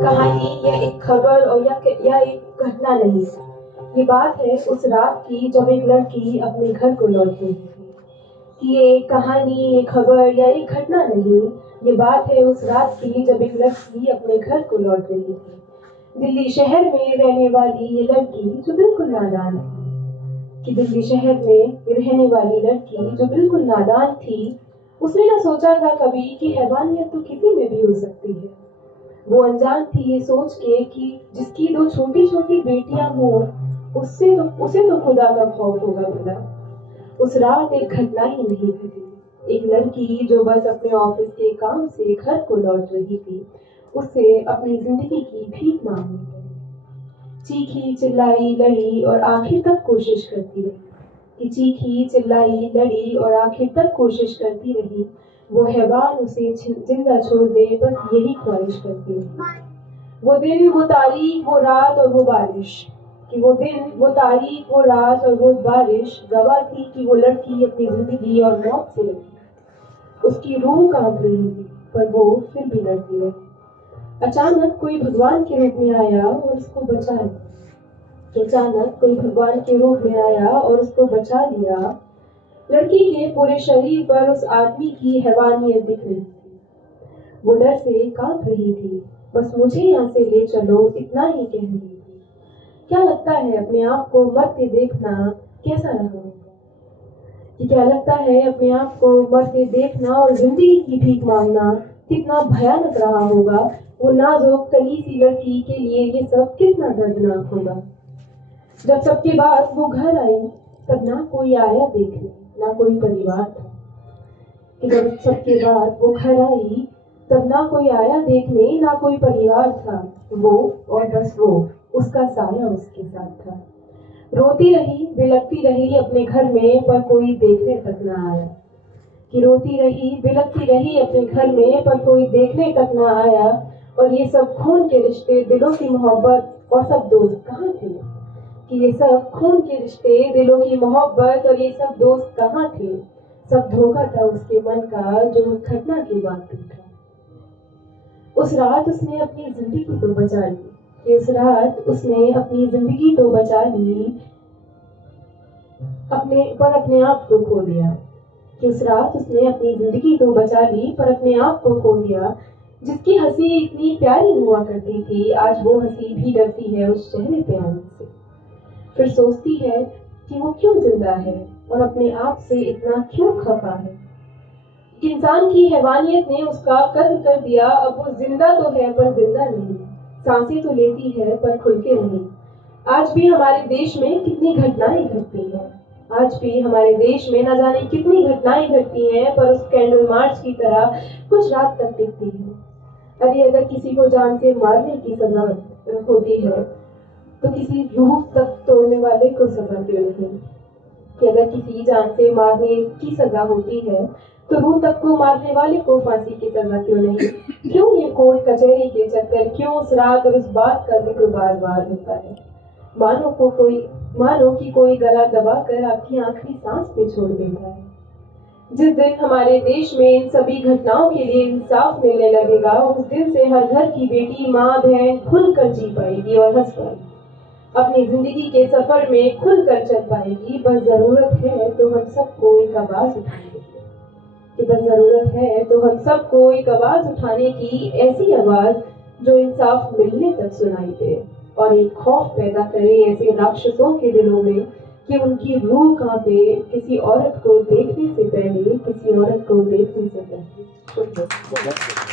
कहानी या एक खबर और या एक घटना नहीं। ये बात है उस रात की जब एक लड़की अपने घर को लौट रही थी। कि ये एक कहानी, ये खबर या एक घटना नहीं, ये बात है उस रात की जब एक लड़की अपने घर को लौट रही थी। दिल्ली शहर में रहने वाली ये लड़की जो बिल्कुल नादान थी। कि दिल्ली शहर में रहने वाली लड़की जो बिल्कुल नादान थी, उसने ना सोचा था कभी कि हैवानियत तो किसी में भी हो सकती है। वो अनजान थी ये सोच के कि जिसकी दो छोटी छोटी बेटियां हों, उसे तो खुदा का खौफ होगा भला। उस रात एक घटना ही नहीं घटी। एक लड़की जो बस अपने ऑफिस के काम से घर को लौट रही थी, उससे अपनी जिंदगी की भीख मांगनी पड़ी। चीखी चिल्लाई लड़ी और आखिर तक कोशिश करती रही। कि चीखी चिल्लाई लड़ी और आखिर तक कोशिश करती रही। वो हैवान उसे जिंदा छोड़ दे, बस यही ख्वाहिश करती रही। वो दिन, वो तारीख, वो रात और वो बारिश। कि वो दिन, वो तारीख, वो रात और वो बारिश गवाह थी कि वो लड़की अपनी जिंदगी और मौत से लड़ी। उसकी रूह कांप रही थी, पर वो फिर भी लड़ती रही। अचानक कोई भगवान के रूप में आया और उसको बचा लिया। अचानक कोई भगवान के रूप में आया और उसको बचा लिया। लड़की के पूरे शरीर पर उस आदमी की हैवानियत दिख रही थी। वो डर से कांप रही थी। बस मुझे यहाँ से ले चलो, इतना ही कह रही थी। क्या लगता है अपने आप को मरते देखना कैसा रहा होगा? कि क्या लगता है अपने आप को मरते देखना और जिंदगी की भीख मांगना कितना भयानक रहा होगा? वो नाजुक कली सी लड़की के लिए ये सब कितना दर्दनाक होगा। जब सबके बाद वो घर आई, तब ना कोई आया देखने, ना कोई परिवार था। कि जब सबके बाद वो घर आई, तब ना कोई आया देखने, ना कोई परिवार था। वो और बस वो, उसका साया उसके साथ था। रोती रही, बिलखती रही अपने घर में, पर कोई देखने तक ना आया। कि रोती रही, बिलखती रही अपने घर में, पर कोई देखने तक ना आया। और ये सब खून के रिश्ते, दिलों की मोहब्बत और सब दोस्त कहाँ थे? कि ये सब खून के रिश्ते, दिलों की मोहब्बत और ये सब दोस्त कहाँ थे? सब धोखा था उसके मन का जो उस घटना के बाद टूटा। उस रात उसने अपनी जिंदगी तो बचा ली। कि उस रात उसने अपनी जिंदगी तो बचा ली, अपने आप को खो दिया। कि उस रात उसने अपनी जिंदगी तो बचा ली, पर अपने आप को खो दिया। जिसकी हंसी इतनी प्यारी हुआ करती थी, आज वो हंसी भी डरती है उस चेहरे पे आने से। फिर सोचती है कि वो क्यों जिंदा है और अपने आप से इतना क्यों खफा है। इंसान की हैवानियत ने उसका कत्ल कर दिया। अब वो जिंदा तो है पर जिंदा नहीं, सांसें तो लेती है पर खुल के नहीं। आज भी हमारे देश में कितनी घटनाएं घटती हैं। आज भी हमारे देश में न जाने कितनी घटनाएं घटती हैं, पर उस कैंडल मार्च की तरह कुछ रात तक टिकती है। अरे अगर किसी को जान से मारने की सजा होती है, तो किसी रूह तक तोड़ने वाले को सजा क्यों नहीं? कि अगर किसी जान से मारने की सजा होती है, तो रूह तक को मारने वाले को फांसी की सजा क्यों नहीं? क्यों ये कोर्ट कचहरी के चक्कर, क्यों उस रात और उस बात का जिक्र बार बार होता है? मानो कि कोई गला दबाकर आपकी आखिरी सांस पे छोड़ देता है। जिस दिन हमारे देश में इन सभी घटनाओं के लिए इंसाफ मिलने लगेगा, उस दिन से हर घर की बेटी, माँ, बहन खुलकर जी पाएगी और हंस पाएगी। अपनी जिंदगी के सफर में खुलकर चल पाएगी। बस जरूरत है तो हम सबको एक आवाज उठाने की। कि बस जरूरत है तो हम सबको एक आवाज उठाने की, ऐसी आवाज जो इंसाफ मिलने तक सुनाई दे और एक खौफ पैदा करे ऐसे राक्षसों के दिलों में कि उनकी रूह कांपे किसी औरत को देखने से पहले, किसी औरत को देखने से पहले।